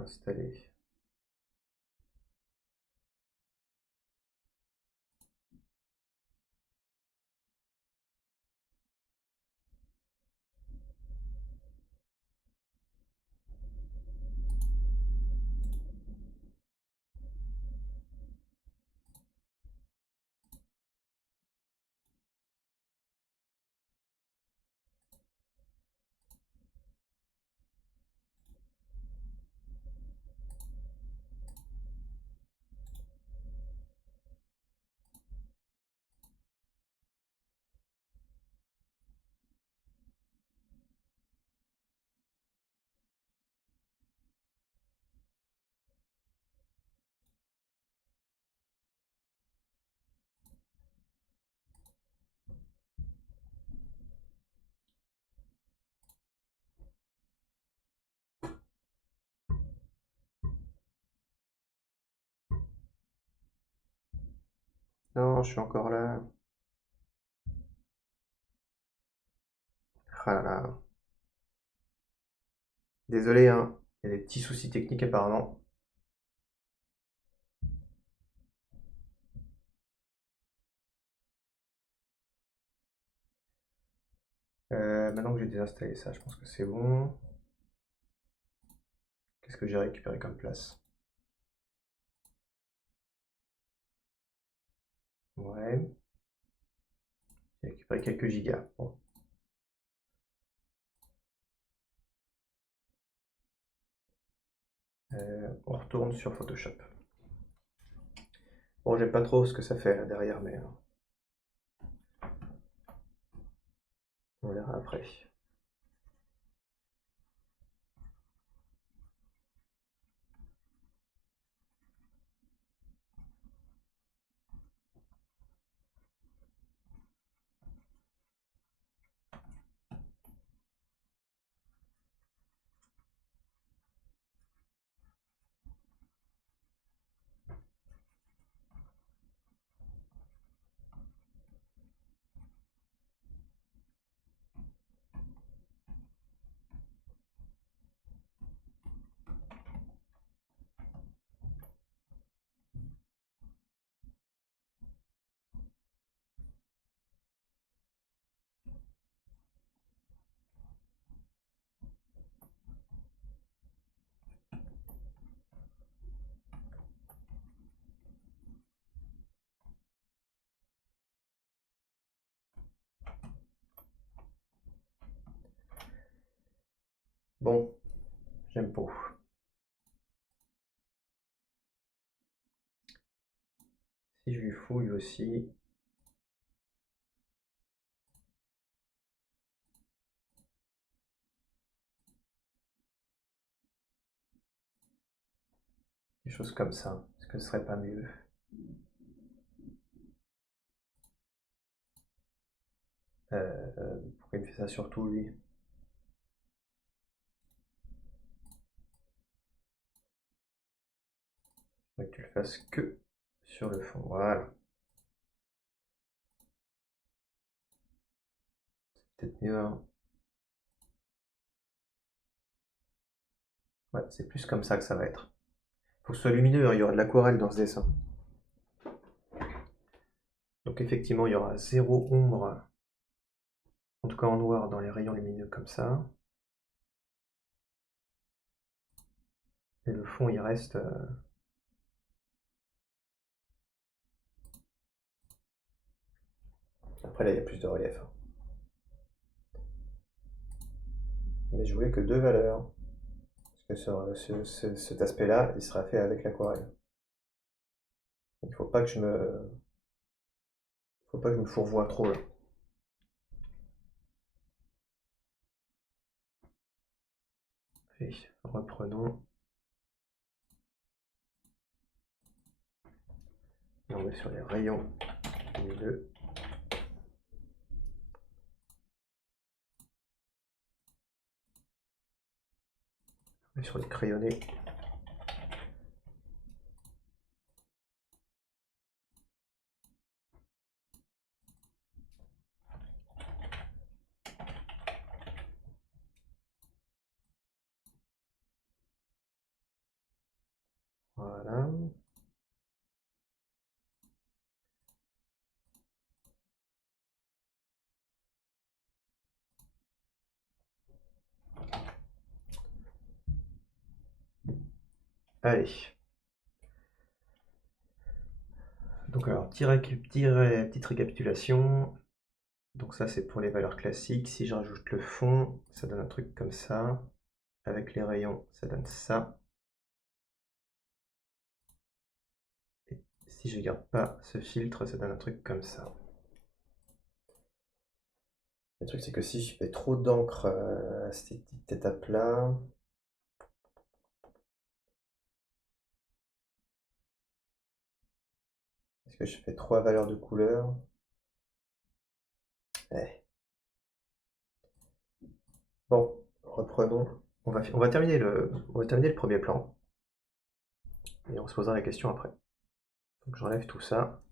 installer. Non, je suis encore là. Ah là là. Désolé, hein. Il y a des petits soucis techniques apparemment. Maintenant que j'ai désinstallé ça, je pense que c'est bon. Qu'est-ce que j'ai récupéré comme place? Ouais. J'ai récupéré quelques gigas. Bon. On retourne sur Photoshop. Bon, j'aime pas trop ce que ça fait là derrière, mais on verra après. Bon, j'aime pas. Si je lui fouille aussi. Des choses comme ça. Est-ce que ce serait pas mieux? Pourquoi il me fait ça surtout lui? Que tu le fasses que sur le fond. Voilà. C'est peut-être mieux, hein. Ouais, c'est plus comme ça que ça va être. Faut que ce soit lumineux, hein, il y aura de l'aquarelle dans ce dessin. Donc effectivement, il y aura zéro ombre, en tout cas en noir, dans les rayons lumineux comme ça. Et le fond, il reste... Après, là, il y a plus de relief, hein. Mais je voulais que deux valeurs. Parce que cet aspect-là, il sera fait avec l'aquarelle. Il faut pas que je me fourvoie trop là. Et reprenons. Et on va sur les rayons lumineux. Et sur les crayonnés. Voilà. Allez. Donc alors, petite récapitulation. Donc ça c'est pour les valeurs classiques. Si je rajoute le fond, ça donne un truc comme ça. Avec les rayons, ça donne ça. Et si je garde pas ce filtre, ça donne un truc comme ça. Le truc c'est que si je fais trop d'encre à cette petite étape-là, est-ce que je fais 3 valeurs de couleur? Eh. Bon, reprenons. On va terminer le premier plan. Et on se posera la question après. Donc j'enlève tout ça.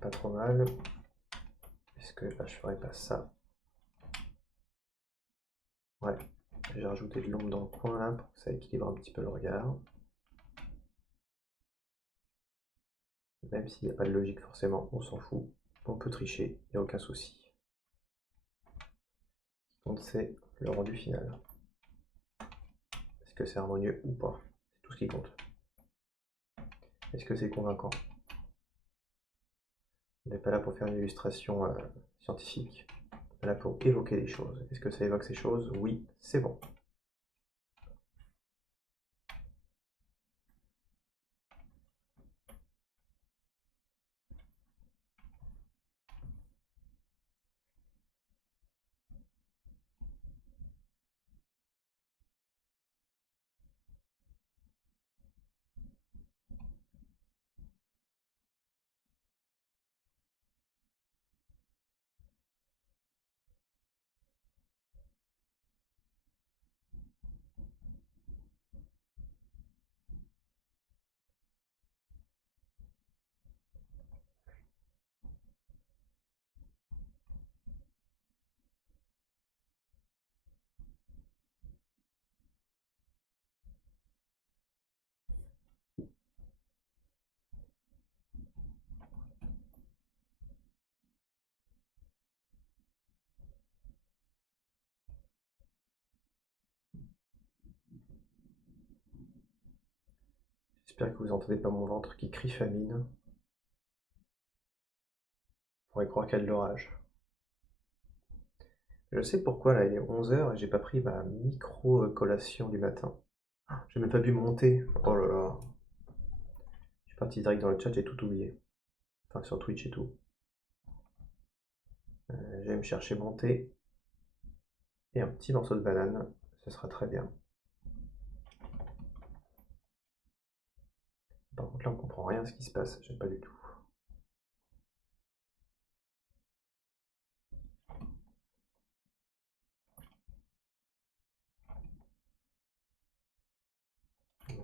Pas trop mal. Est-ce que là je ferais pas ça? Ouais, j'ai rajouté de l'ombre dans le coin là pour que ça équilibre un petit peu le regard. Même s'il n'y a pas de logique forcément, on s'en fout. On peut tricher, il n'y a aucun souci. compte, c'est le rendu final. Est-ce que c'est harmonieux ou pas? C'est tout ce qui compte. Est-ce que c'est convaincant? On n'est pas là pour faire une illustration scientifique. On est là pour évoquer des choses. Est-ce que ça évoque ces choses? Oui, c'est bon. J'espère que vous n'entendez pas mon ventre qui crie famine. On pourrait croire qu'il y a de l'orage. Je sais pourquoi, là, il est 11h et j'ai pas pris ma micro-collation du matin. J'ai même pas pu monter. Oh là là. Je suis parti direct dans le chat, j'ai tout oublié. Enfin, sur Twitch et tout. Je vais me chercher mon thé et un petit morceau de banane. Ce sera très bien. Par contre, là, on comprend rien à ce qui se passe. J'aime pas du tout.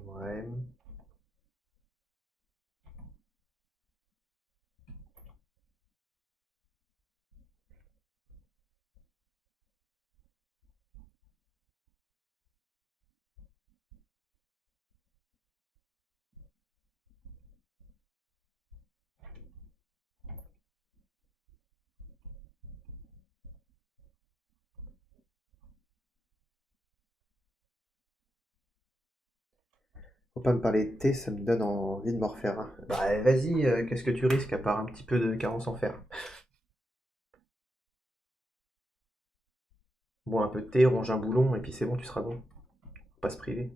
Ouais. Faut pas me parler de thé, ça me donne envie de m'en refaire un. Bah vas-y, qu'est-ce que tu risques à part un petit peu de carence en fer? Bois un peu de thé, ronge un boulon et puis c'est bon, tu seras bon. Faut pas se priver.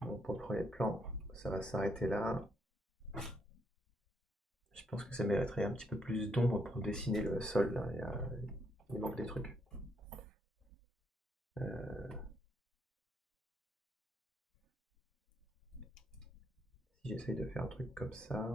Bon, pour le premier plan, ça va s'arrêter là. Je pense que ça mériterait un petit peu plus d'ombre pour dessiner le sol là. Il manque des trucs. Si j'essaye de faire un truc comme ça.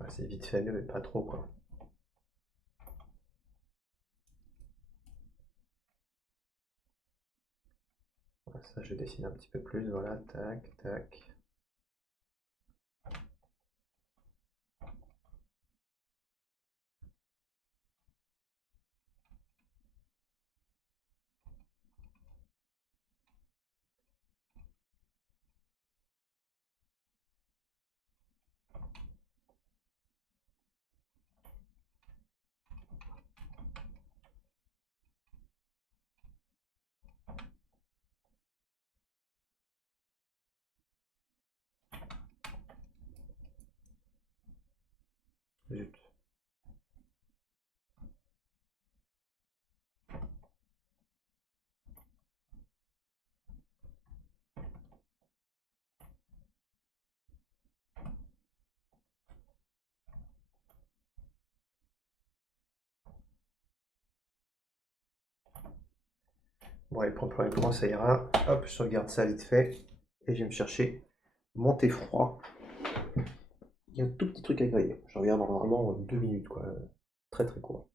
Ouais, c'est vite fait, mais pas trop quoi. Voilà, ça je dessine un petit peu plus, voilà, tac, tac. Zut. Bon, allez, pour le premier plan, ça ira. Hop, je sauvegarde ça vite fait. Et je vais me chercher mon thé froid. Il y a un tout petit truc à griller. Je reviens dans vraiment 2 minutes, quoi. Très très court.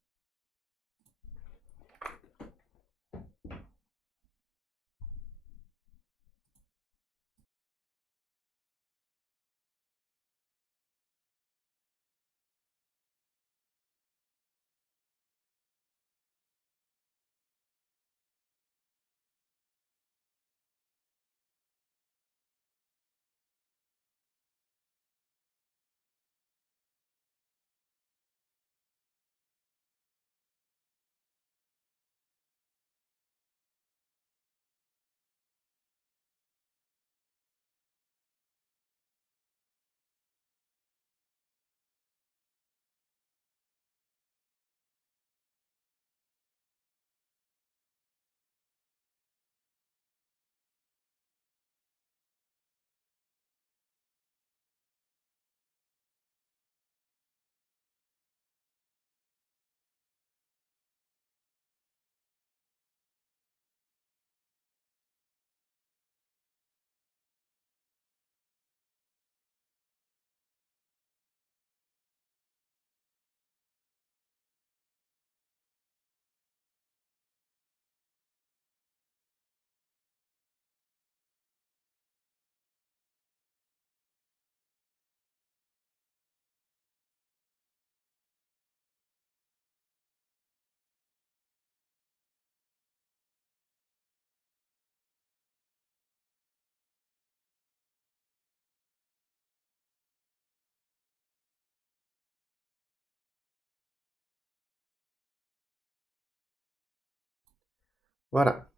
Voilà.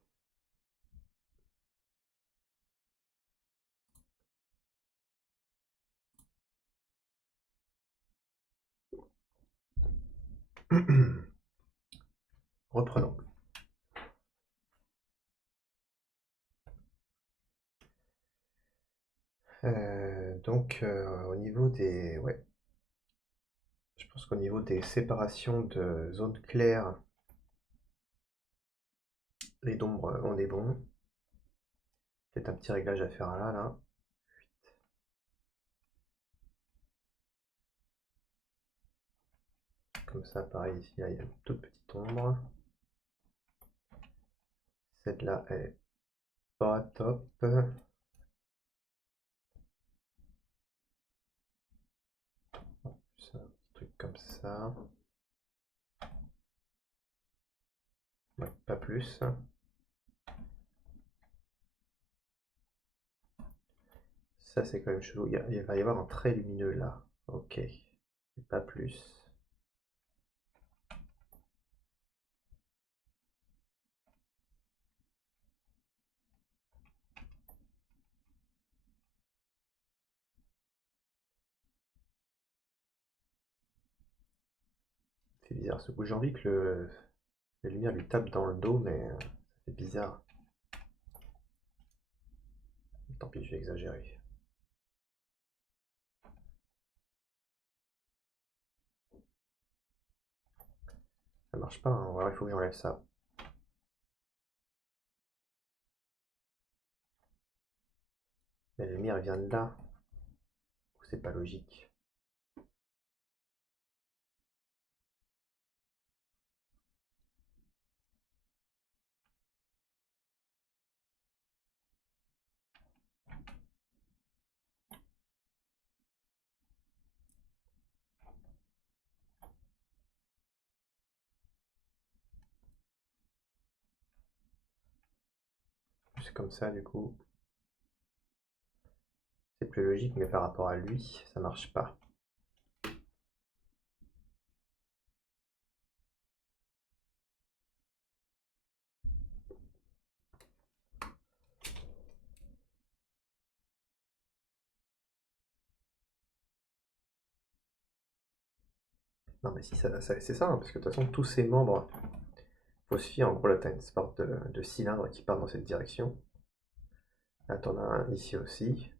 Reprenons. Au niveau des... Ouais, je pense qu'au niveau des séparations de zones claires et d'ombre, on est bon. Peut-être un petit réglage à faire là. Comme ça, pareil, ici, là, il y a une toute petite ombre. Celle-là est pas top. Un truc comme ça. Ouais, pas plus. Ça, c'est quand même chelou. Il va y avoir un trait lumineux là. Ok. Pas plus. C'est bizarre ce coup. J'ai envie que la lumière lui tape dans le dos, mais c'est bizarre. Tant pis, je vais exagérer. Ça marche pas, hein. Ou alors il faut que j'enlève ça. Mais la lumière elle vient de là. C'est pas logique. C'est comme ça du coup. C'est plus logique, mais par rapport à lui, ça marche pas. Non mais si c'est ça, hein, parce que de toute façon tous ces membres phosphient, en gros là t'as une sorte de cylindre qui part dans cette direction. Là t'en as un ici aussi.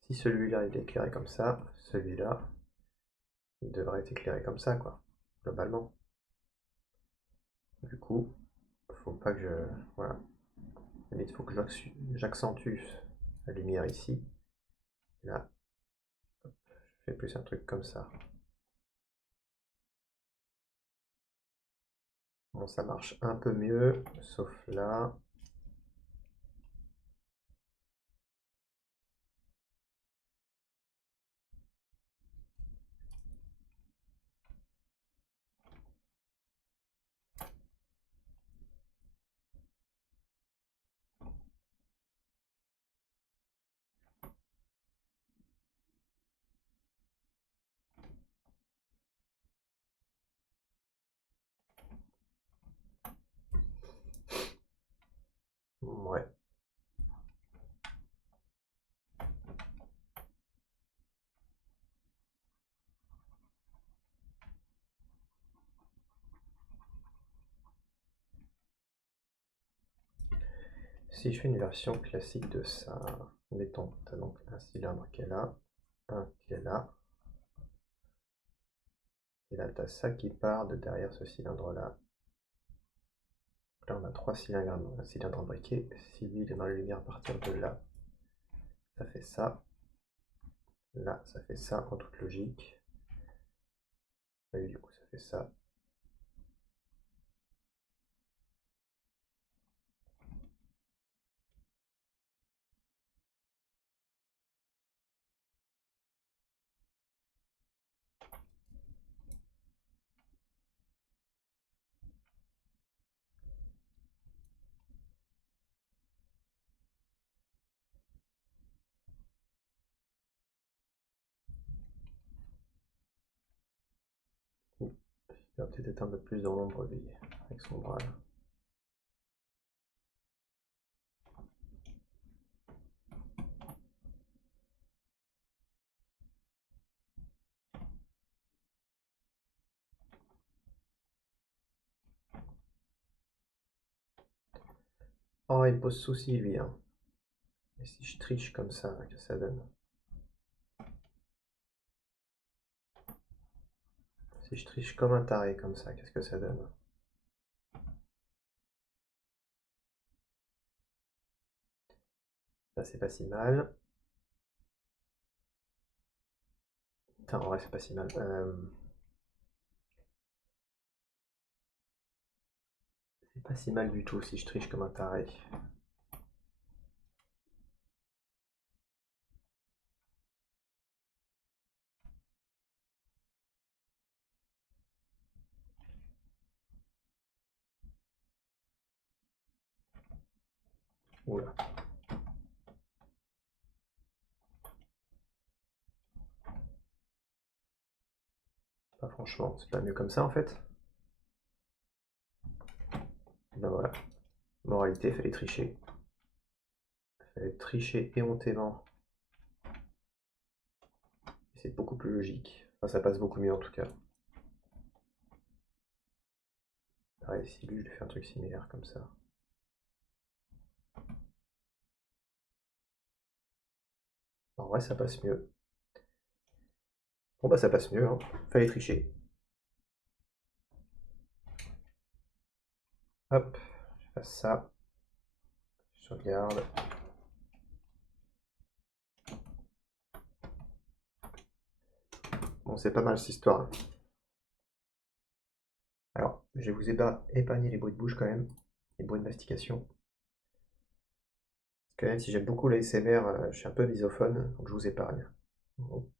Si celui-là il est éclairé comme ça, celui-là il devrait être éclairé comme ça quoi, globalement. Du coup, faut pas que je... Voilà. Il faut que j'accentue la lumière ici. Là, je fais plus un truc comme ça. Bon, ça marche un peu mieux, sauf là. Ouais. Si je fais une version classique de ça, mettons, tu as donc un cylindre qui est là, un qui est là, et là tu as ça qui part de derrière ce cylindre-là. Là on a trois cylindres, un cylindre imbriqué. Si lui il est dans la lumière à partir de là, ça fait ça. Là ça fait ça en toute logique. Et du coup ça fait ça. Il va peut-être être un peu plus dans l'ombre lui, avec son bras là. Oh, il me pose souci, lui, hein. Et si je triche comme ça, que ça donne? Si je triche comme un taré comme ça, qu'est-ce que ça donne? Là, c'est pas si mal. Putain, en vrai, c'est pas si mal. C'est pas si mal du tout si je triche comme un taré. Oula. Pas franchement, c'est pas mieux comme ça en fait. Ben voilà. Moralité, fallait tricher. Fallait tricher éhontément. C'est beaucoup plus logique. Enfin, ça passe beaucoup mieux en tout cas. Pareil, si lui, je lui fais un truc similaire comme ça. En vrai, ça passe mieux. Bon bah ça passe mieux, hein. Fallait tricher. Hop, je fasse ça. Je sauvegarde. Bon, c'est pas mal cette histoire. Alors, je vais vous épargner les bruits de bouche quand même, les bruits de mastication. Parce que même si j'aime beaucoup l'ASMR, je suis un peu misophone, donc je vous épargne. Bon.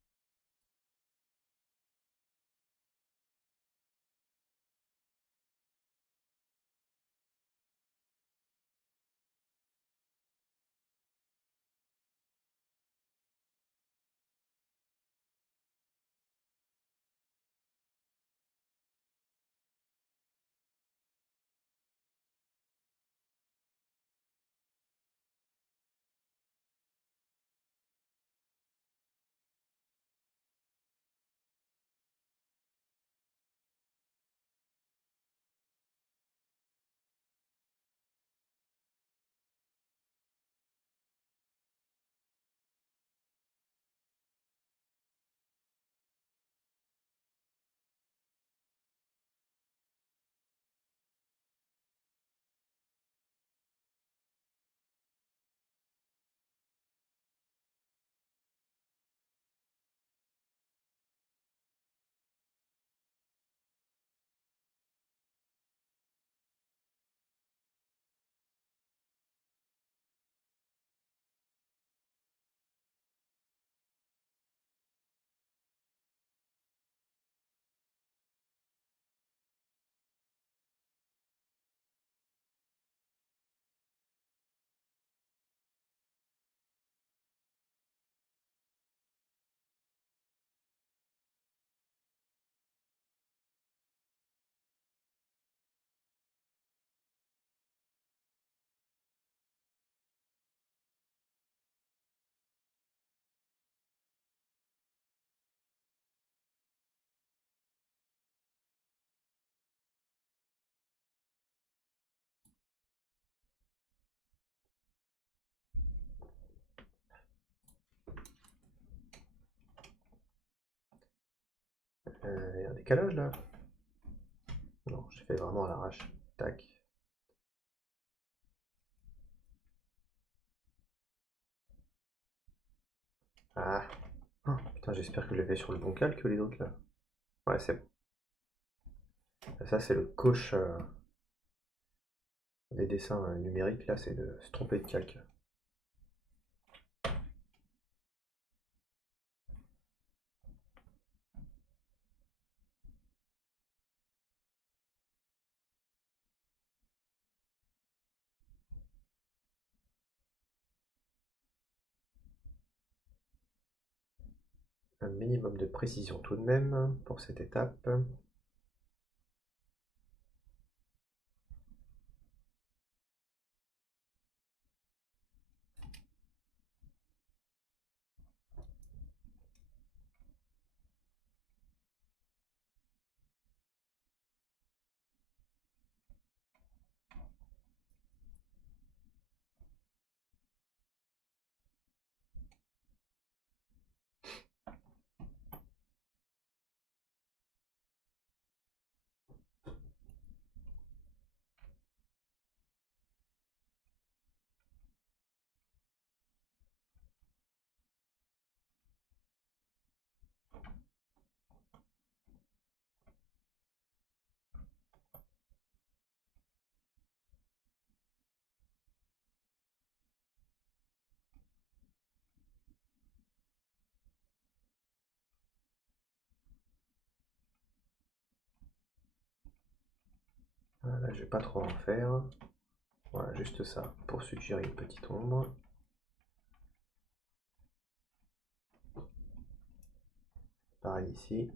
Il y a un décalage là? Non, j'ai fait vraiment à l'arrache. Tac. Ah. Oh, putain, j'espère que je l'ai fait sur le bon calque que les autres là. Ouais, c'est bon. Ça, c'est le coach des dessins numériques là, c'est de se tromper de calque. Un minimum de précision tout de même pour cette étape. je vais pas trop en faire. Voilà, juste ça, pour suggérer une petite ombre. Pareil ici.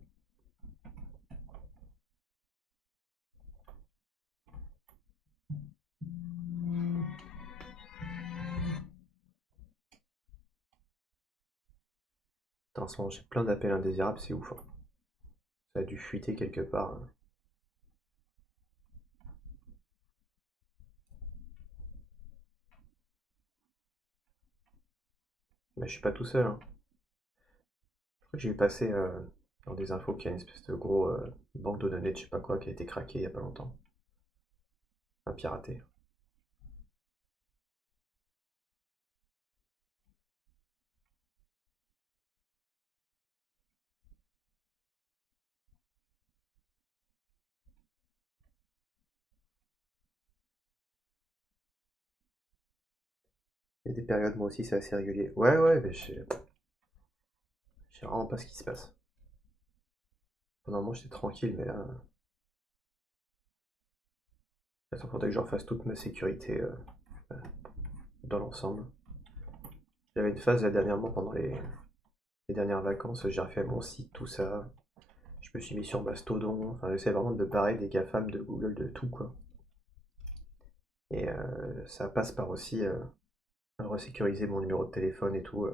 En ce moment, j'ai plein d'appels indésirables, c'est ouf, hein. Ça a dû fuiter quelque part, hein. Mais je suis pas tout seul, hein. Je crois que j'ai vu passer dans des infos qu'il y a une espèce de gros banque de données de je sais pas quoi qui a été craqué il y a pas longtemps. Enfin, piraté. Il y a des périodes, moi aussi, c'est assez régulier. Ouais, ouais, mais je sais vraiment pas ce qui se passe. Pendant un moment, j'étais tranquille, mais là, il faudrait que je refasse toute ma sécurité euh, dans l'ensemble. J'avais une phase là dernièrement pendant les dernières vacances, j'ai refait mon site, tout ça. Je me suis mis sur Mastodon. Enfin, j'essaie vraiment de me barrer des GAFAM, de Google, de tout, quoi. Et ça passe par aussi resécuriser mon numéro de téléphone et tout.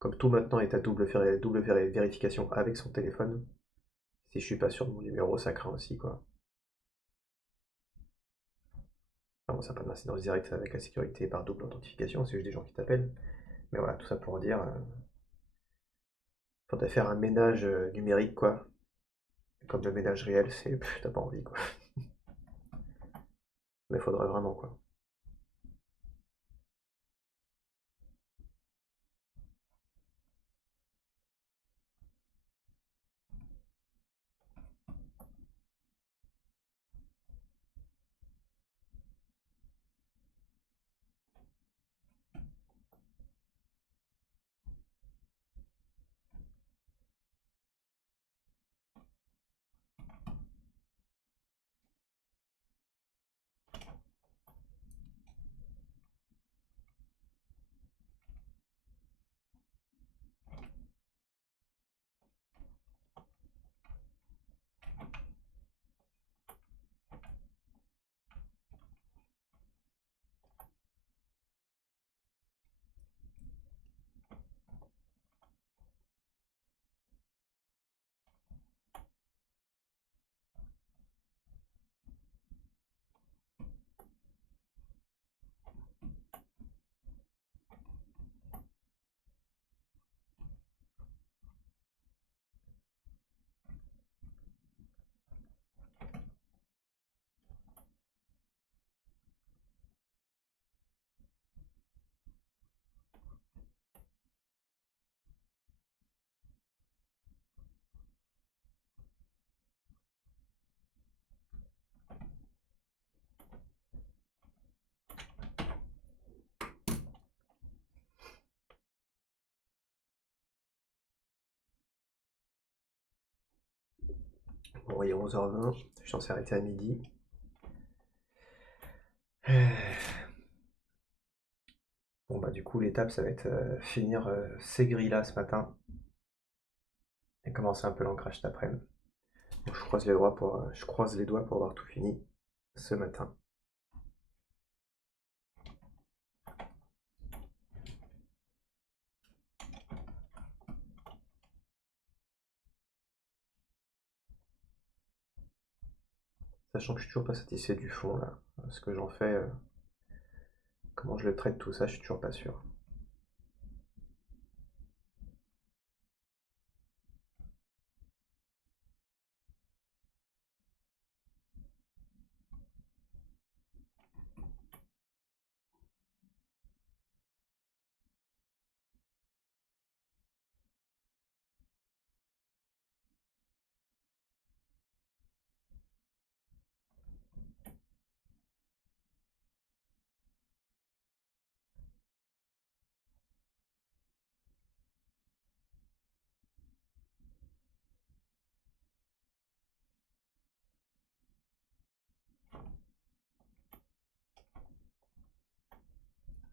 Comme tout maintenant est à double vérification avec son téléphone, si je suis pas sûr de mon numéro, ça craint aussi, quoi. Enfin, bon, ça n'a pas d'incidence directe avec la sécurité par double authentification, c'est juste des gens qui t'appellent. Mais voilà, tout ça pour dire, faudrait faire un ménage numérique, quoi. Comme le ménage réel, c'est, t'as pas envie, quoi. Mais faudrait vraiment, quoi. Bon, il est 11h20, je suis censé arrêter à midi. Bon, bah, du coup, l'étape, ça va être finir ces grilles-là ce matin et commencer un peu l'ancrage cet après-midi. Donc, je croise les doigts pour avoir tout fini ce matin. Sachant que je suis toujours pas satisfait du fond, là. Ce que j'en fais, comment je le traite, tout ça, je suis toujours pas sûr.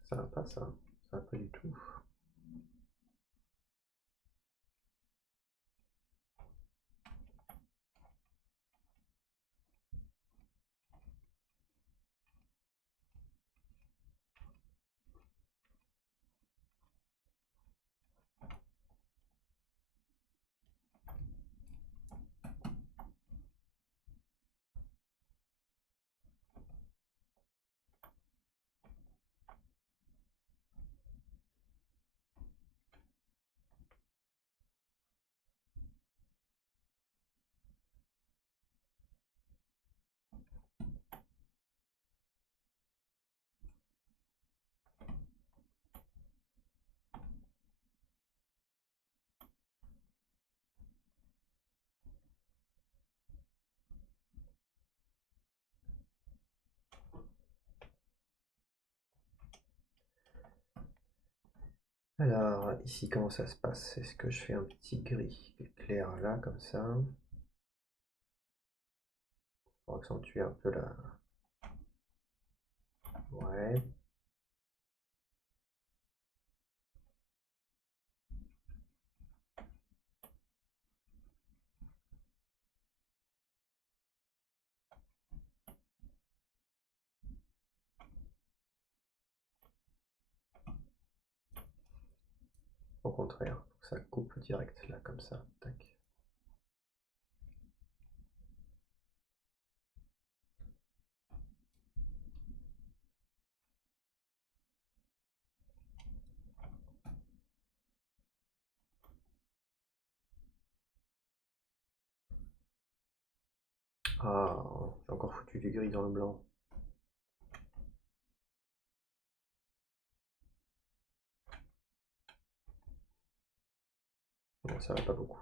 Ça va pas ça. Ça va pas du tout. Alors, ici, comment ça se passe? Est-ce que je fais un petit gris clair là, comme ça, pour accentuer un peu la... Ouais. Au contraire, ça coupe direct là, comme ça. Tac. Ah, j'ai encore foutu du gris dans le blanc. Bon, ça va pas beaucoup.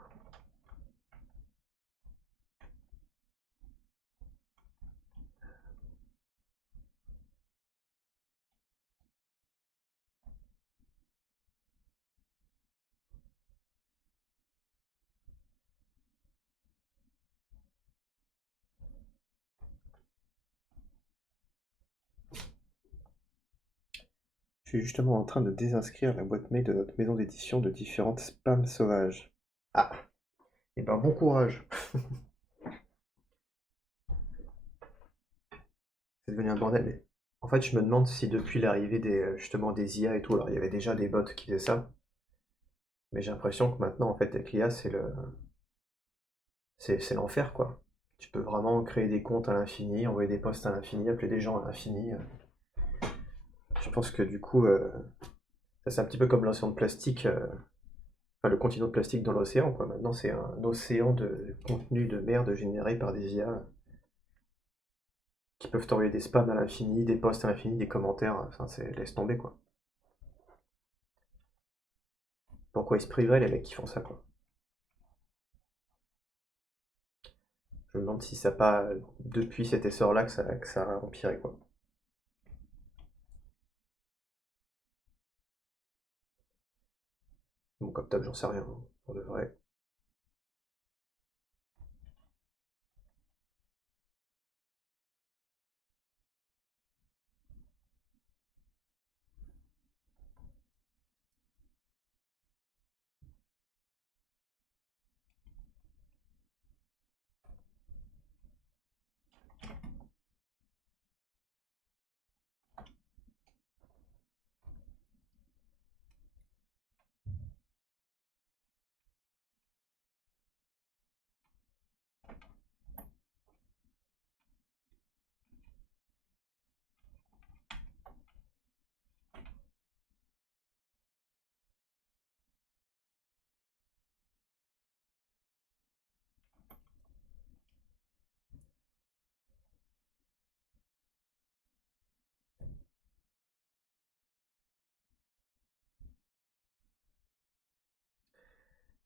Je suis justement en train de désinscrire la boîte mail de notre maison d'édition de différentes spams sauvages. Ah, et ben bon courage. C'est devenu un bordel. Mais en fait, je me demande si depuis l'arrivée justement des IA et tout, alors il y avait déjà des bots qui faisaient ça, mais j'ai l'impression que maintenant, en fait, avec l'IA, c'est l'enfer, quoi. Tu peux vraiment créer des comptes à l'infini, envoyer des posts à l'infini, appeler des gens à l'infini. Je pense que du coup, ça c'est un petit peu comme l'océan de plastique, enfin le continent de plastique dans l'océan, quoi. Maintenant, c'est un océan de contenu de merde généré par des IA qui peuvent t'envoyer des spams à l'infini, des posts à l'infini, des commentaires, enfin, laisse tomber, quoi. Pourquoi ils se priveraient, les mecs qui font ça, quoi? Je me demande si ça n'a pas, depuis cet essor-là, que ça a empiré, quoi. Bon, comme top, j'en sais rien, hein, pour de vrai.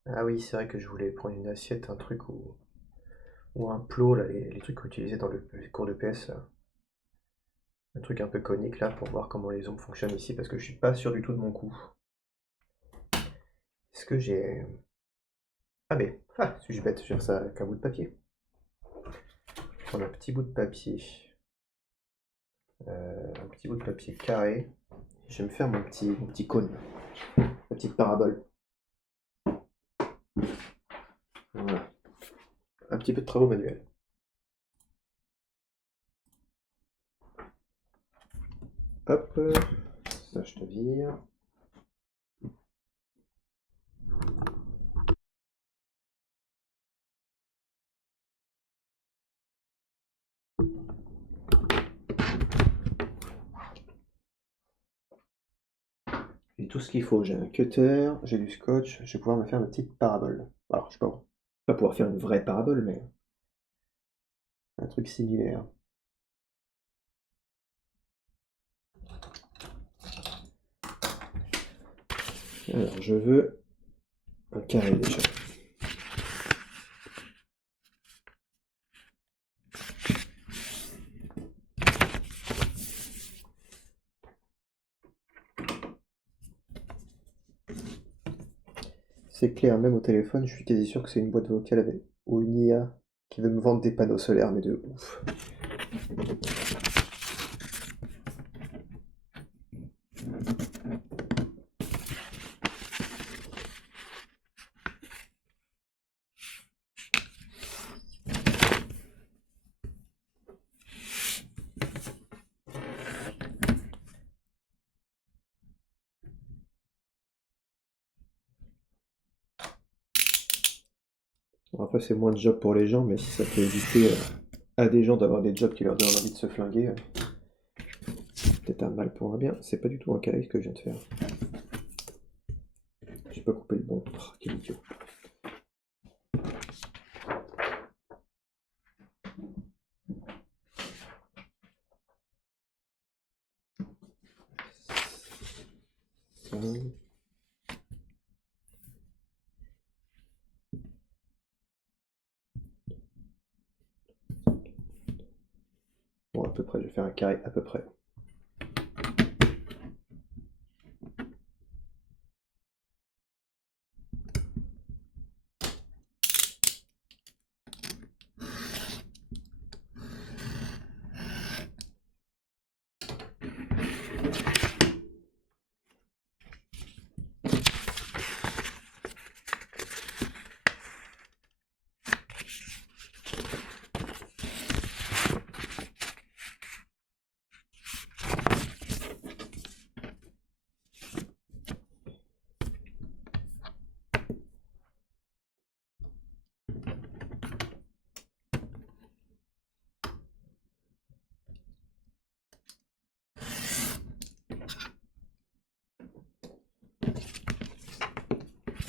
Ah oui, c'est vrai que je voulais prendre une assiette, un truc ou un plot, là, les trucs qu'on utilisait dans les cours de PS, là. Un truc un peu conique, là, pour voir comment les ombres fonctionnent ici, parce que je suis pas sûr du tout de mon coup. Est-ce que j'ai... Ah mais, suis-je bête, je vais faire ça avec un bout de papier. Je prends un petit bout de papier, un petit bout de papier carré. Je vais me faire mon petit cône, ma petite parabole. Voilà. Un petit peu de travaux manuels. Hop, ça je te vire. J'ai tout ce qu'il faut, j'ai un cutter, j'ai du scotch, je vais pouvoir me faire une petite parabole. Alors, je vais pas pouvoir faire une vraie parabole, mais un truc similaire. Alors, je veux un carré déjà. C'est clair, même au téléphone, je suis quasi sûr que c'est une boîte vocale avec, ou une IA qui veut me vendre des panneaux solaires, mais de ouf. Bon, après, c'est moins de job pour les gens, mais si ça peut éviter à des gens d'avoir des jobs qui leur donnent envie de se flinguer, peut-être un mal pour un bien. C'est pas du tout un carré que je viens de faire. J'ai pas coupé le bon. Oh, quel idiot. Ça. Bon, à peu près, je vais faire un carré à peu près.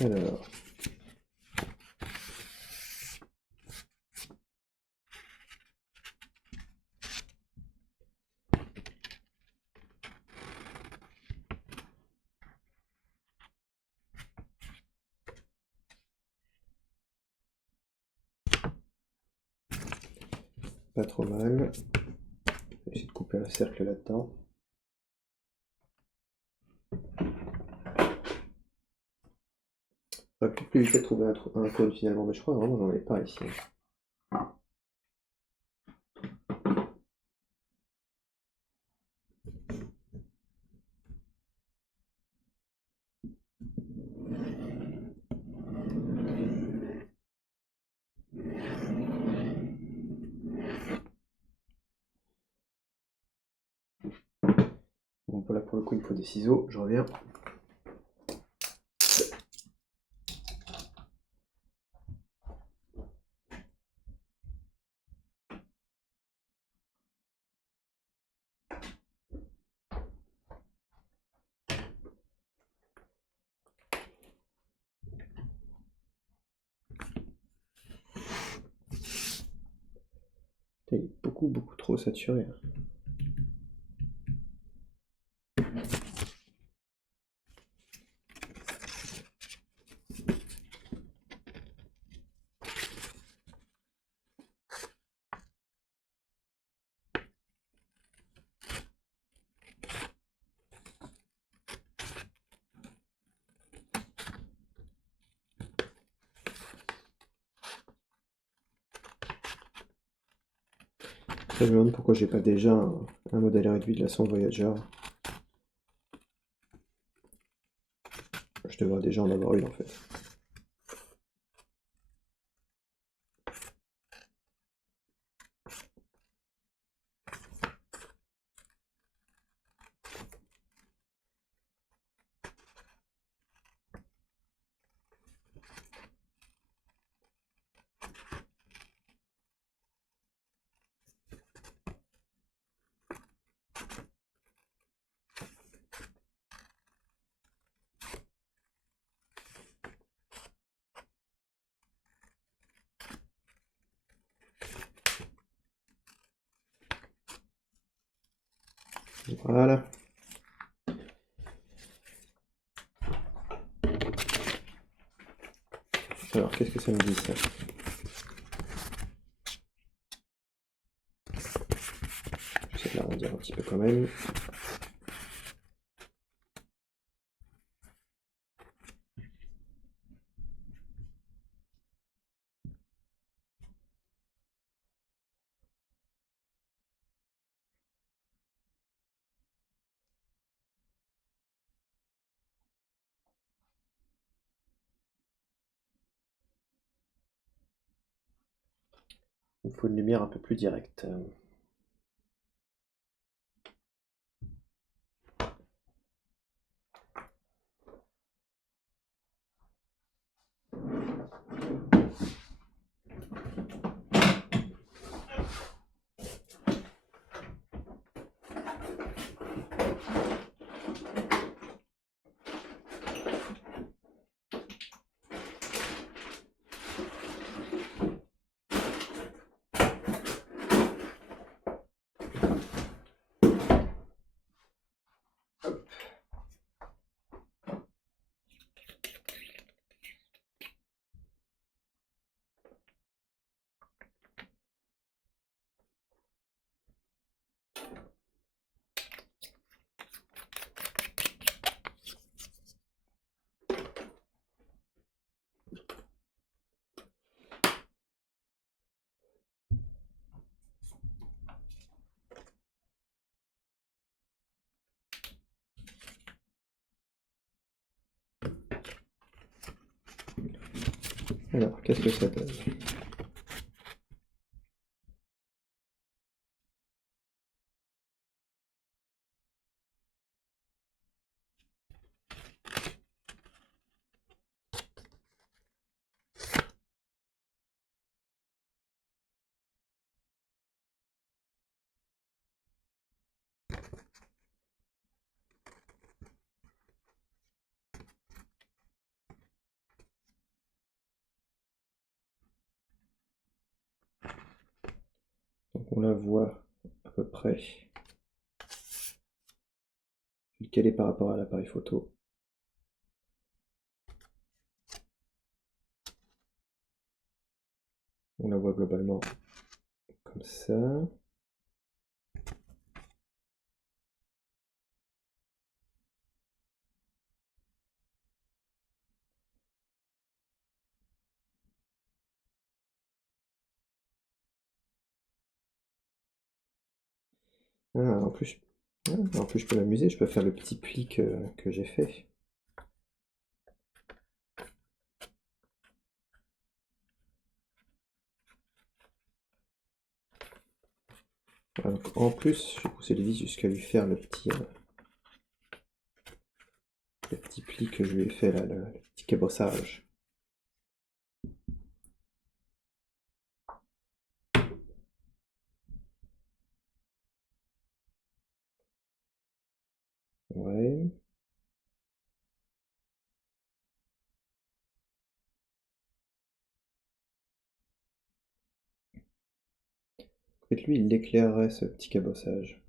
Alors. Pas trop mal. Je vais essayer de couper un cercle là-dedans. J'aurais peut-être pu éviter de trouver un cône finalement, mais je crois vraiment que j'en ai pas ici. Bon, là pour le coup, il me faut des ciseaux, je reviens. Il est beaucoup trop saturé. Je me demande pourquoi j'ai pas déjà un modèle réduit de la sonde Voyager. devrais déjà en avoir une en fait. Voilà. Alors, qu'est-ce que ça me dit ça? J'essaie de l'arrondir un petit peu quand même. Il me faut une lumière un peu plus directe. Alors, qu'est-ce que ça donne? Donc on la voit à peu près. Je vais le caler par rapport à l'appareil photo. On la voit globalement comme ça. Ah, en plus je peux m'amuser, je peux faire le petit pli que j'ai fait. Voilà, donc en plus, je vais pousser le vis jusqu'à lui faire le petit pli que je lui ai fait là, le petit cabossage. Ouais. Peut-être lui, il l'éclairerait ce petit cabossage.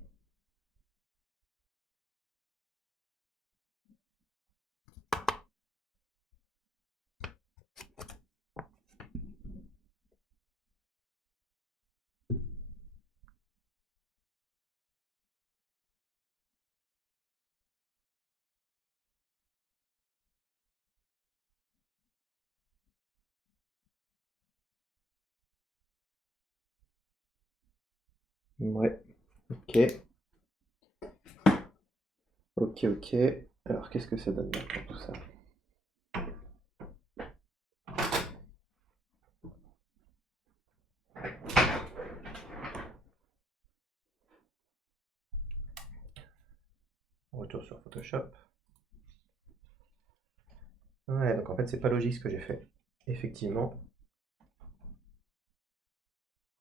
Ouais, ok. Ok, ok. Alors qu'est-ce que ça donne là pour tout ça? Retour sur Photoshop. Ouais, donc en fait, c'est pas logique ce que j'ai fait. Effectivement,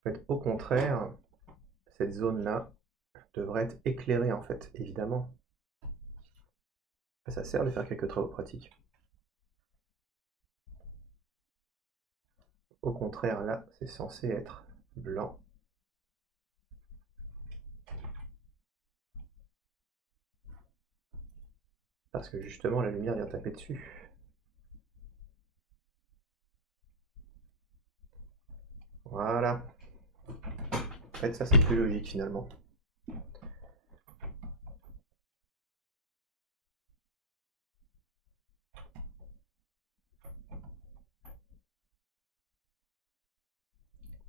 en fait, au contraire, cette zone-là devrait être éclairée, en fait, évidemment. Ça sert de faire quelques travaux pratiques. Au contraire, là, c'est censé être blanc. Parce que justement, la lumière vient taper dessus. Voilà. En fait, ça, c'est plus logique, finalement.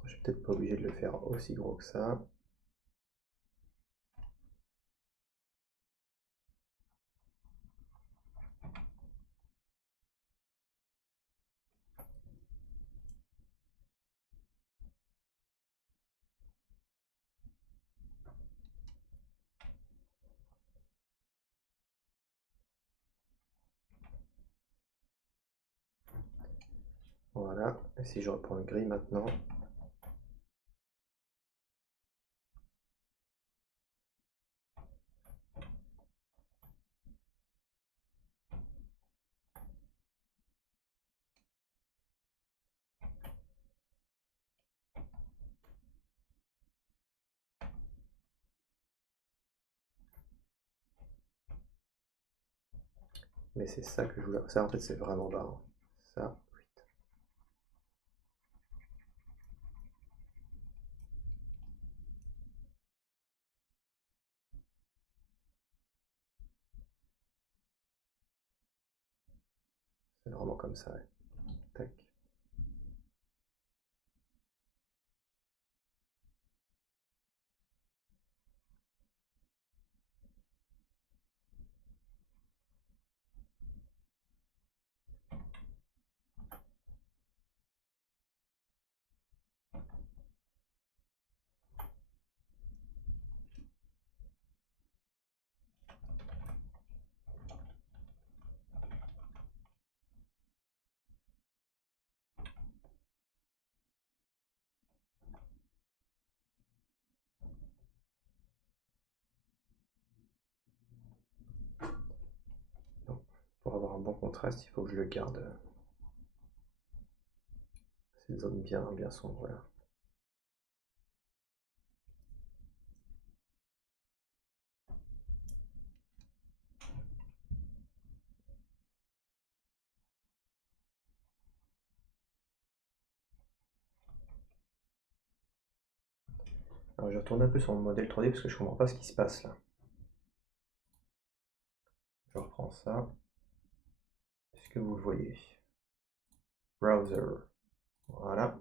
Je suis peut-être pas obligé de le faire aussi gros que ça. Voilà. Et si je reprends le gris maintenant, mais c'est ça que je voulais. Ça, en fait, c'est vraiment bas, hein. Ça, c'est vraiment comme ça, ouais. Tac. Donc, pour avoir un bon contraste, il faut que je le garde. Cette zone bien, bien sombre là. Alors, je retourne un peu sur mon modèle 3D parce que je comprends pas ce qui se passe là. Je reprends ça. Est-ce que vous le voyez? Browser. Voilà.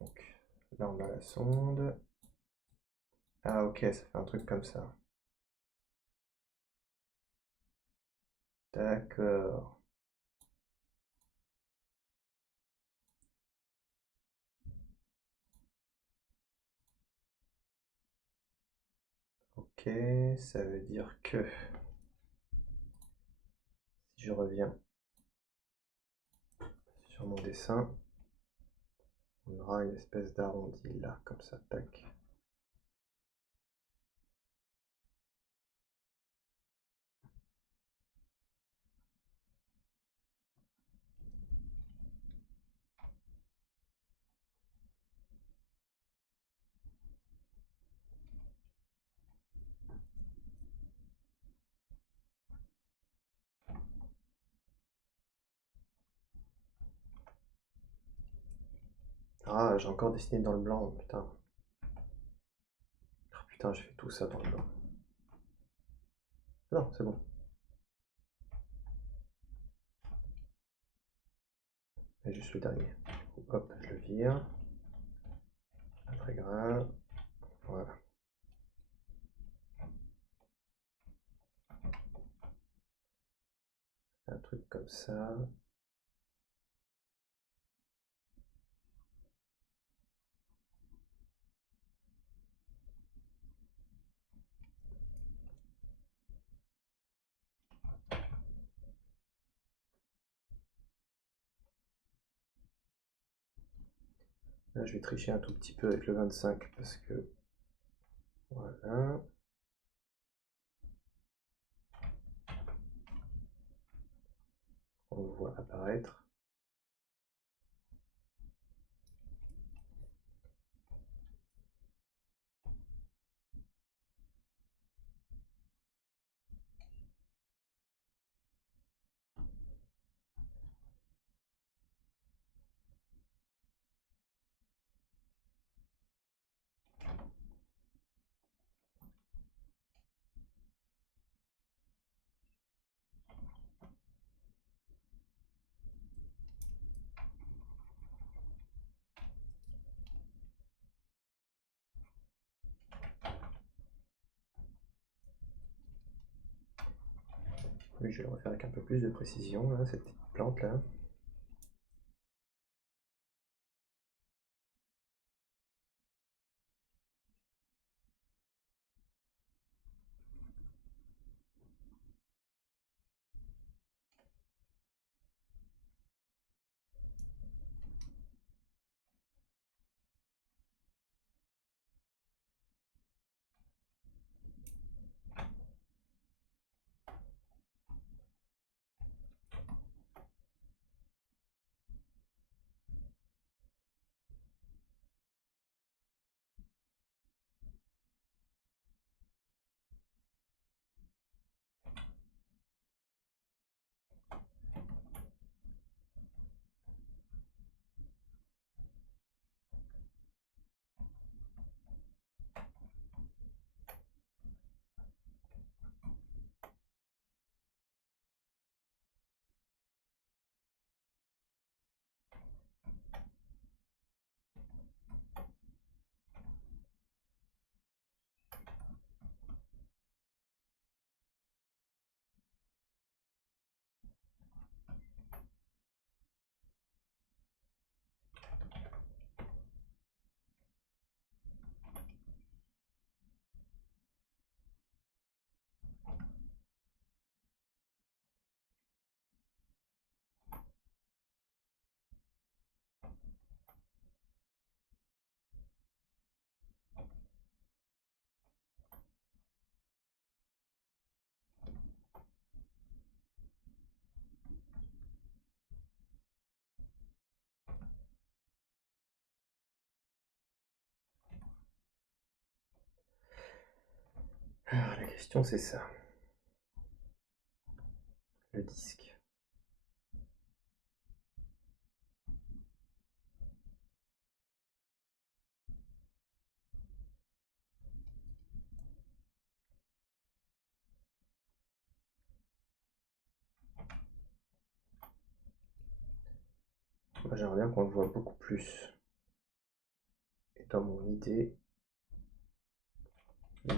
Donc là, on a la sonde. Ah, ok, ça fait un truc comme ça. D'accord. Ok, ça veut dire que si je reviens sur mon dessin, on aura une espèce d'arrondi là, comme ça, tac. Ah, j'ai encore dessiné dans le blanc, putain. Oh, putain, j'ai fait tout ça dans le blanc. Non, c'est bon. Et juste le dernier. Hop, je le vire. Pas très grave. Voilà. Un truc comme ça. Là, je vais tricher un tout petit peu avec le 25 parce que voilà. On le voit apparaître. Oui, je vais le refaire avec un peu plus de précision, là, cette petite plante là. Alors, la question c'est ça. Le disque. Moi j'aimerais bien qu'on le voit beaucoup plus. Et dans mon idée,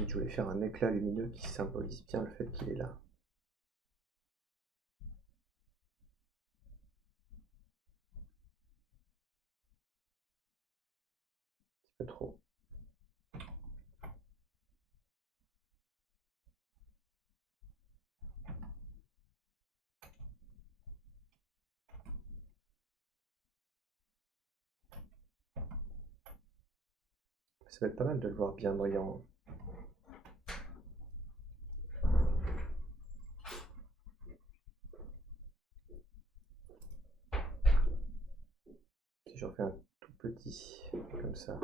je voulais faire un éclat lumineux qui symbolise bien le fait qu'il est là. Un petit peu trop. Ça va être pas mal de le voir bien brillant. Si j'en fais un tout petit, comme ça.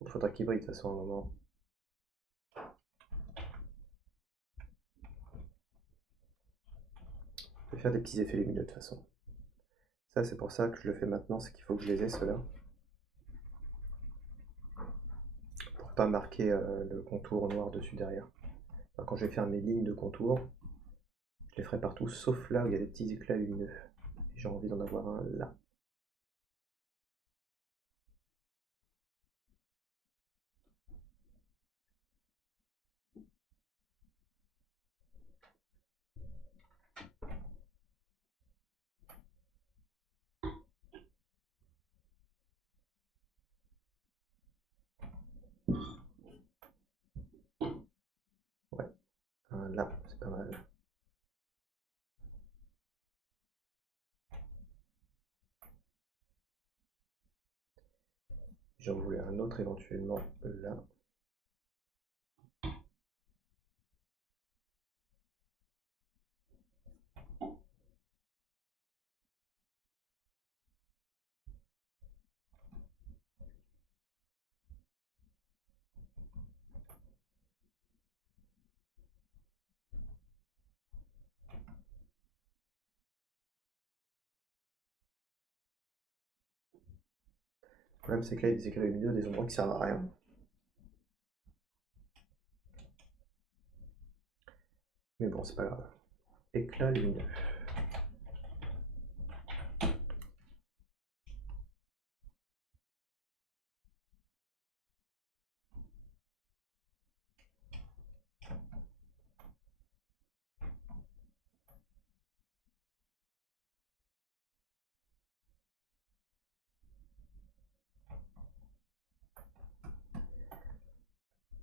Il faudra qu'il brille de toute façon à un moment. Je vais faire des petits effets lumineux de toute façon. Ça c'est pour ça que je le fais maintenant, c'est qu'il faut que je les ai ceux-là. Pour pas marquer le contour noir dessus derrière. Alors, quand je vais faire mes lignes de contour, je les ferai partout sauf là où il y a des petits éclats lumineux. J'ai envie d'en avoir un là. Ouais, un là, c'est pas mal. J'en voulais un autre éventuellement là. Le problème c'est que là il y a des éclats lumineux, des endroits qui servent à rien. Mais bon, c'est pas grave. Éclat lumineux.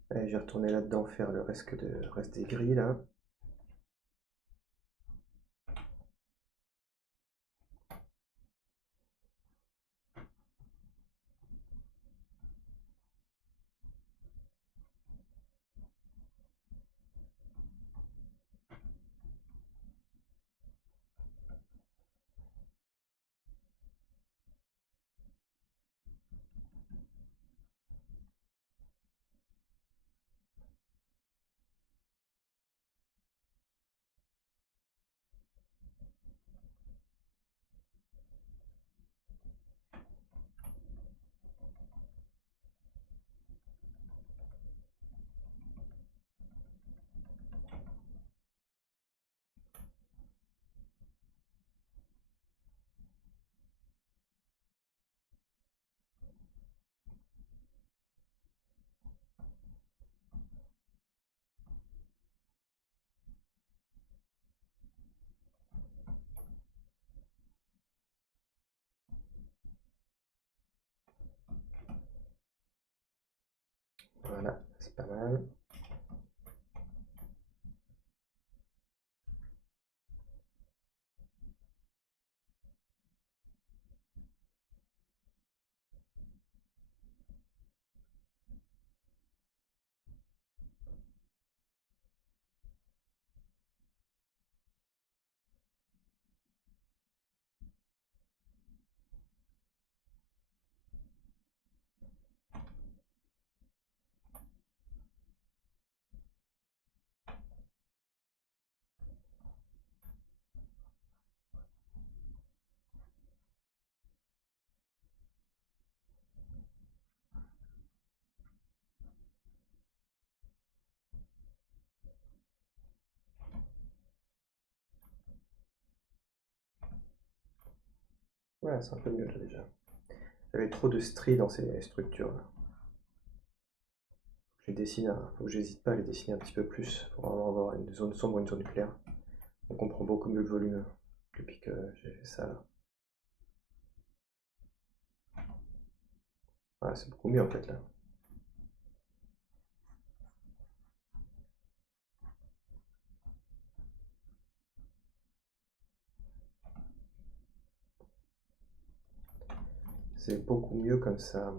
Allez, je vais retourner là-dedans faire le reste des grilles là. Voilà, c'est pas mal. Ouais, c'est un peu mieux là déjà. J'avais trop de stries dans ces structures là. Je les dessine, faut que j'hésite pas à les dessiner un petit peu plus pour vraiment avoir une zone sombre, une zone claire. On comprend beaucoup mieux le volume depuis que j'ai fait ça là. Ouais, c'est beaucoup mieux en fait là. C'est beaucoup mieux comme ça.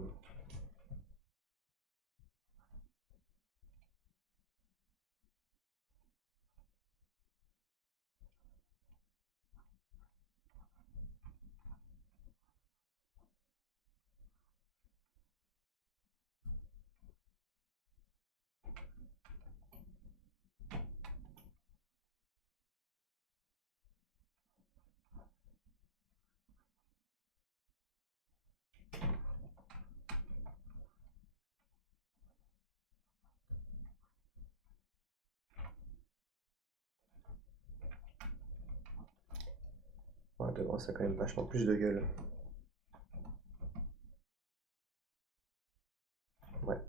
Ouais, devant ça a quand même vachement plus de gueule. Ouais.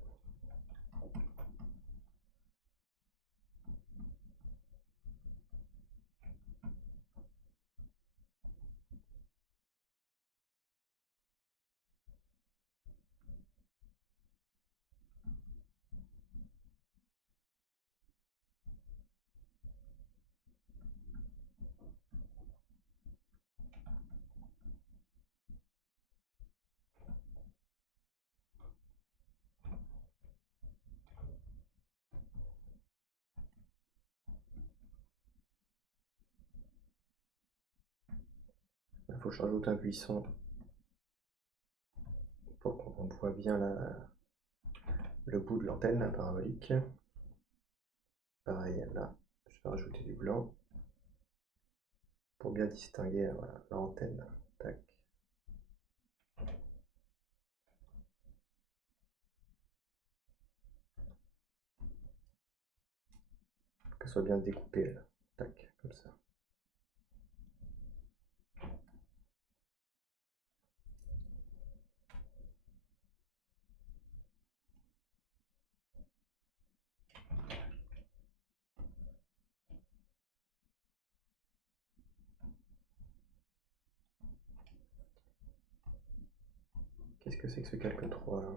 faut que je rajoute un buisson pour qu'on voit bien le bout de l'antenne parabolique. Pareil, là, je vais rajouter du blanc pour bien distinguer voilà, l'antenne. Tac. Qu'elle soit bien découpée là. Tac, comme ça. Qu'est-ce que c'est que ce calque 3 là?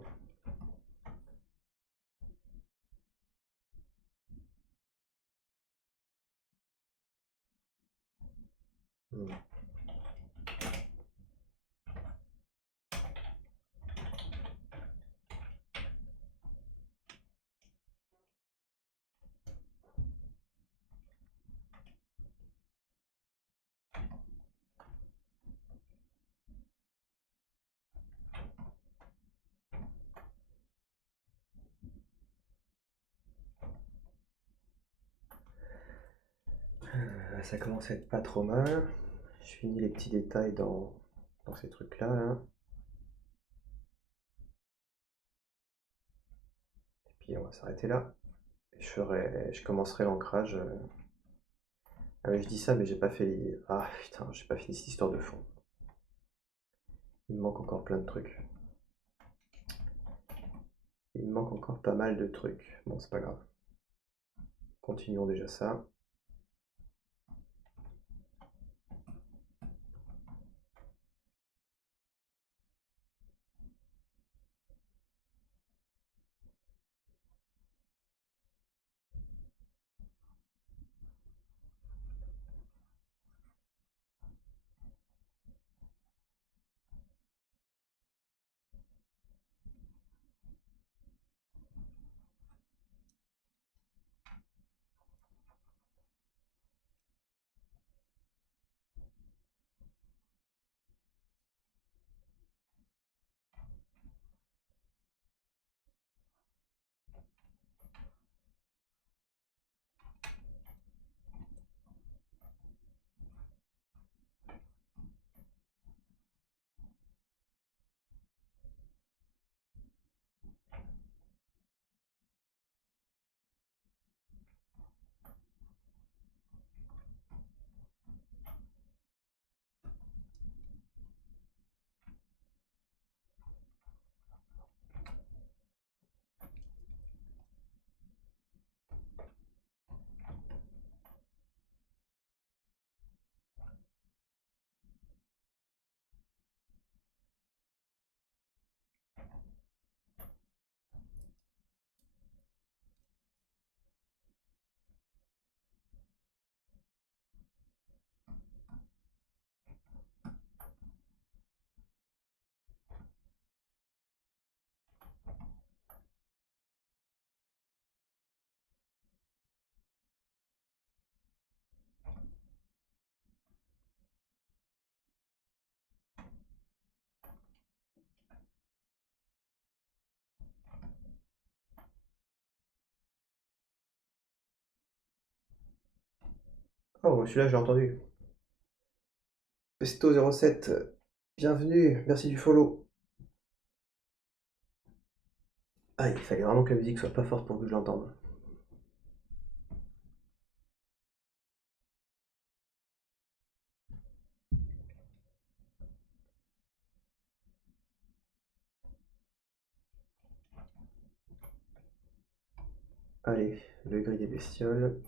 Ça commence à être pas trop mal. Je finis les petits détails dans ces trucs-là. Là. Et puis on va s'arrêter là. Je commencerai l'ancrage. Ah mais je dis ça, mais j'ai pas fait les... Ah putain, j'ai pas fini cette histoire de fond. Il me manque encore plein de trucs. Il me manque encore pas mal de trucs. Bon, c'est pas grave. Continuons déjà ça. Oh, celui-là, j'ai entendu. Pesto07, bienvenue, merci du follow. Ah, il fallait vraiment que la musique soit pas forte pour que je l'entende. Allez, le gris des bestioles.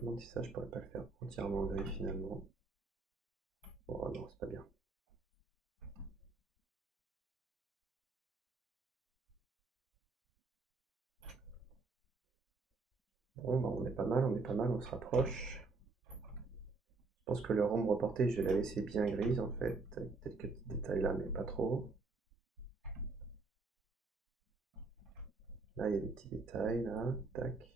me demande si ça, je pourrais pas le faire entièrement en gris finalement. Oh non, c'est pas bien. Bon, bah, on est pas mal, on est pas mal, on se rapproche. Je pense que leur ombre portée, je vais la laisser bien grise en fait. Peut-être quelques petits détails là, mais pas trop. Là, il y a des petits détails là. Tac.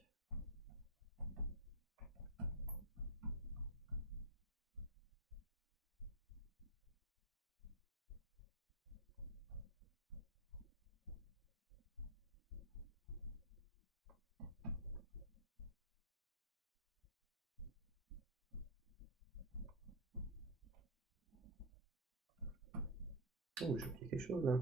Oh, j'ai oublié quelque chose là.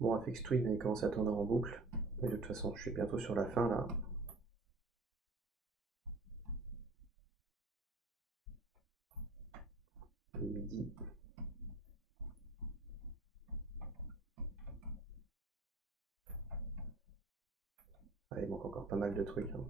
Bon, FX Twin, il commence à tourner en boucle. Mais de toute façon, je suis bientôt sur la fin là. Midi. Ah, il manque encore pas mal de trucs, hein.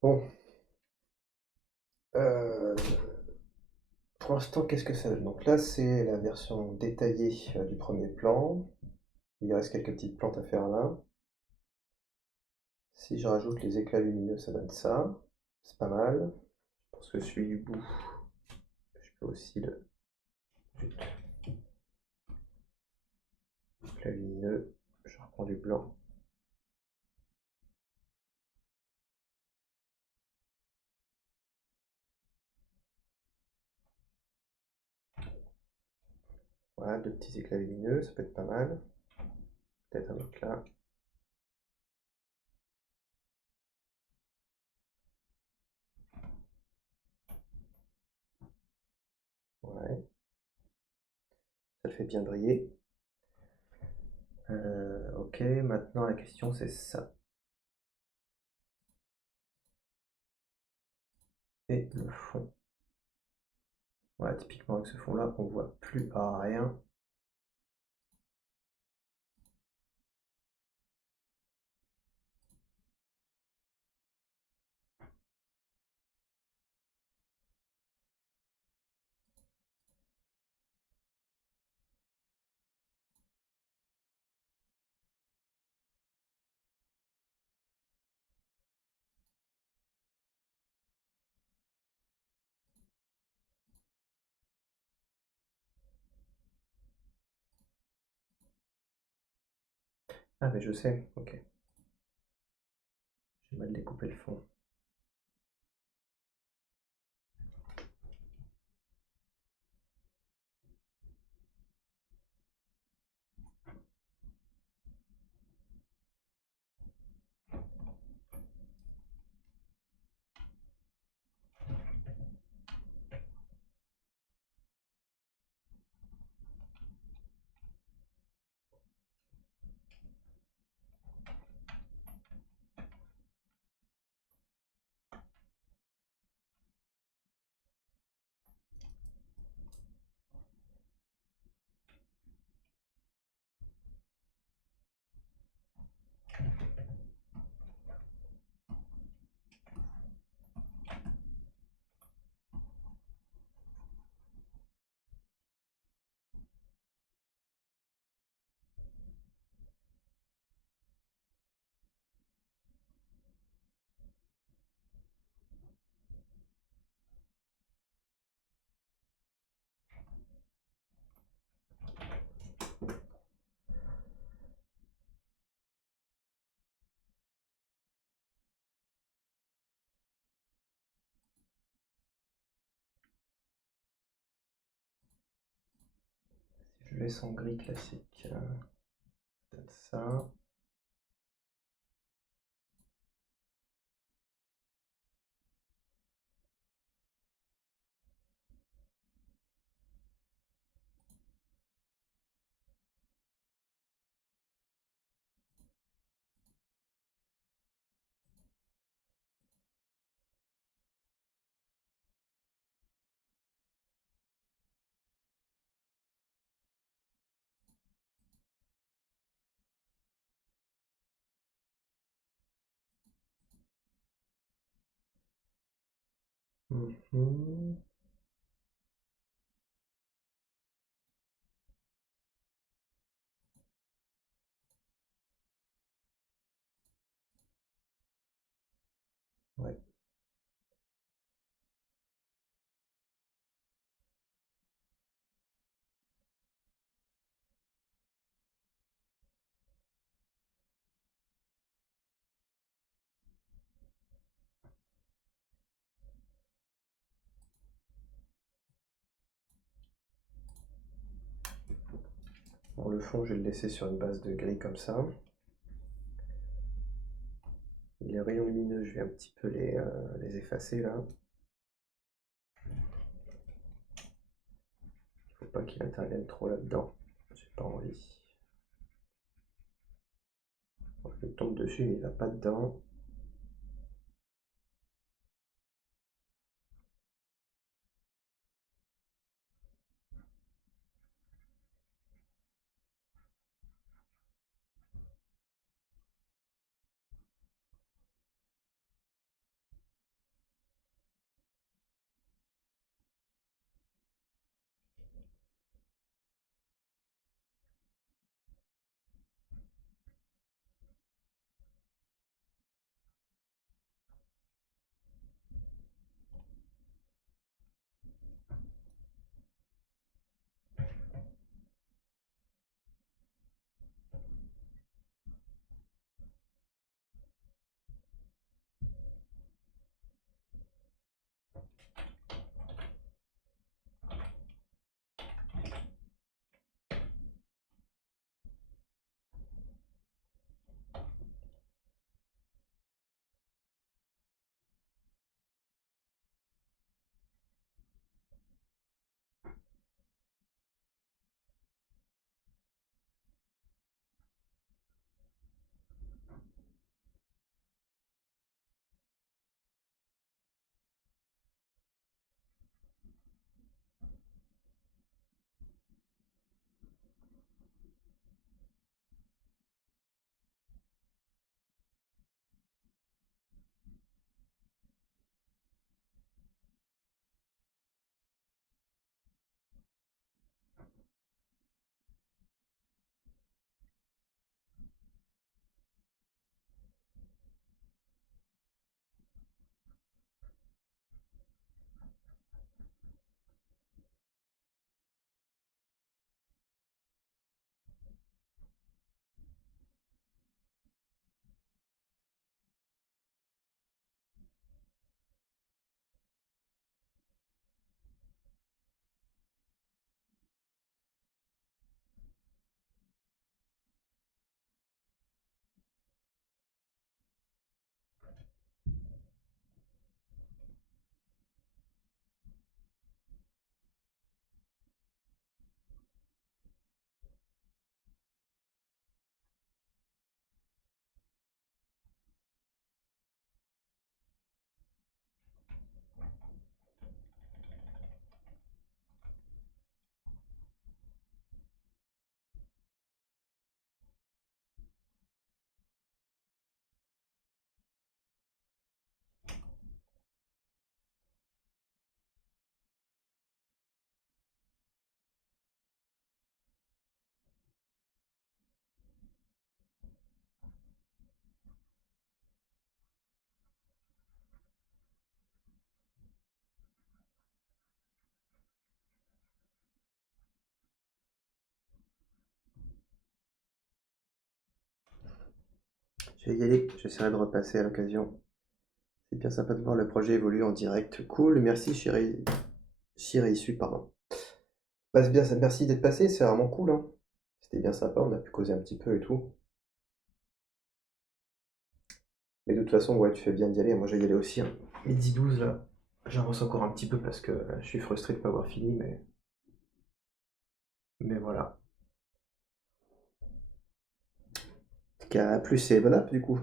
Bon. Pour l'instant, qu'est-ce que ça donne? Donc là, c'est la version détaillée du premier plan. Il reste quelques petites plantes à faire là. Si je rajoute les éclats lumineux, ça donne ça. C'est pas mal. Je pense que celui du bout, je peux aussi le... Éclat lumineux. Je reprends du blanc. Voilà, deux petits éclats lumineux, ça peut être pas mal. Peut-être un autre là. Ouais. Ça le fait bien briller. Ok, maintenant la question c'est ça. Et le fond. Voilà, typiquement avec ce fond là, on voit plus à rien. Ah, mais je sais, ok. J'ai mal découpé le fond. Si je laisse en gris classique, peut-être ça. Mhm. Ouais. Bon, le fond, je vais le laisser sur une base de gris comme ça. Les rayons lumineux, je vais un petit peu les effacer là. Faut pas qu'il intervienne trop là-dedans. J'ai pas envie. Il tombe dessus, mais il va pas dedans. Je vais y aller, j'essaierai de repasser à l'occasion. C'est bien sympa de voir le projet évoluer en direct. Cool, merci chérie. Issu, pardon. Bah, c'est bien, merci d'être passé, c'est vraiment cool, hein. C'était bien sympa, on a pu causer un petit peu et tout. Mais de toute façon, ouais, tu fais bien d'y aller. Moi, je vais y aller aussi, hein. Midi 12 là. J'avance encore un petit peu parce que je suis frustré de ne pas avoir fini, mais voilà. En tout cas, plus et bon app, du coup.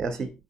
Merci.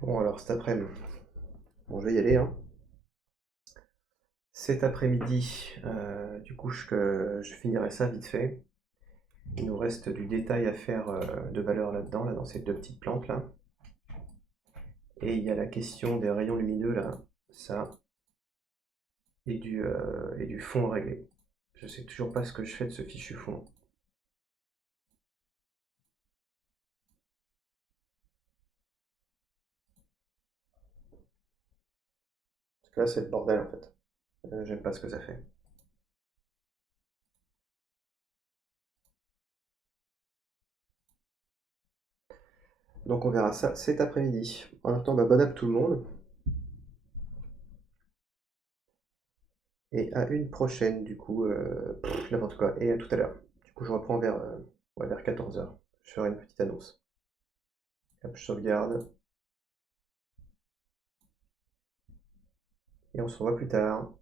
Bon, alors cet après-midi. Bon, je vais y aller, hein. Cet après-midi, du coup, je finirai ça vite fait. Il nous reste du détail à faire de valeur là-dedans, là, dans ces deux petites plantes là. Et il y a la question des rayons lumineux là, ça, et du fond à régler. Je sais toujours pas ce que je fais de ce fichu fond. Parce que là, c'est le bordel en fait. J'aime pas ce que ça fait. Donc on verra ça cet après-midi. En même temps, bah, bonne app tout le monde. Et à une prochaine, du coup, n'importe quoi. Et à tout à l'heure. Du coup, je reprends ouais, vers 14h. Je ferai une petite annonce. Hop, je sauvegarde. Et on se revoit plus tard.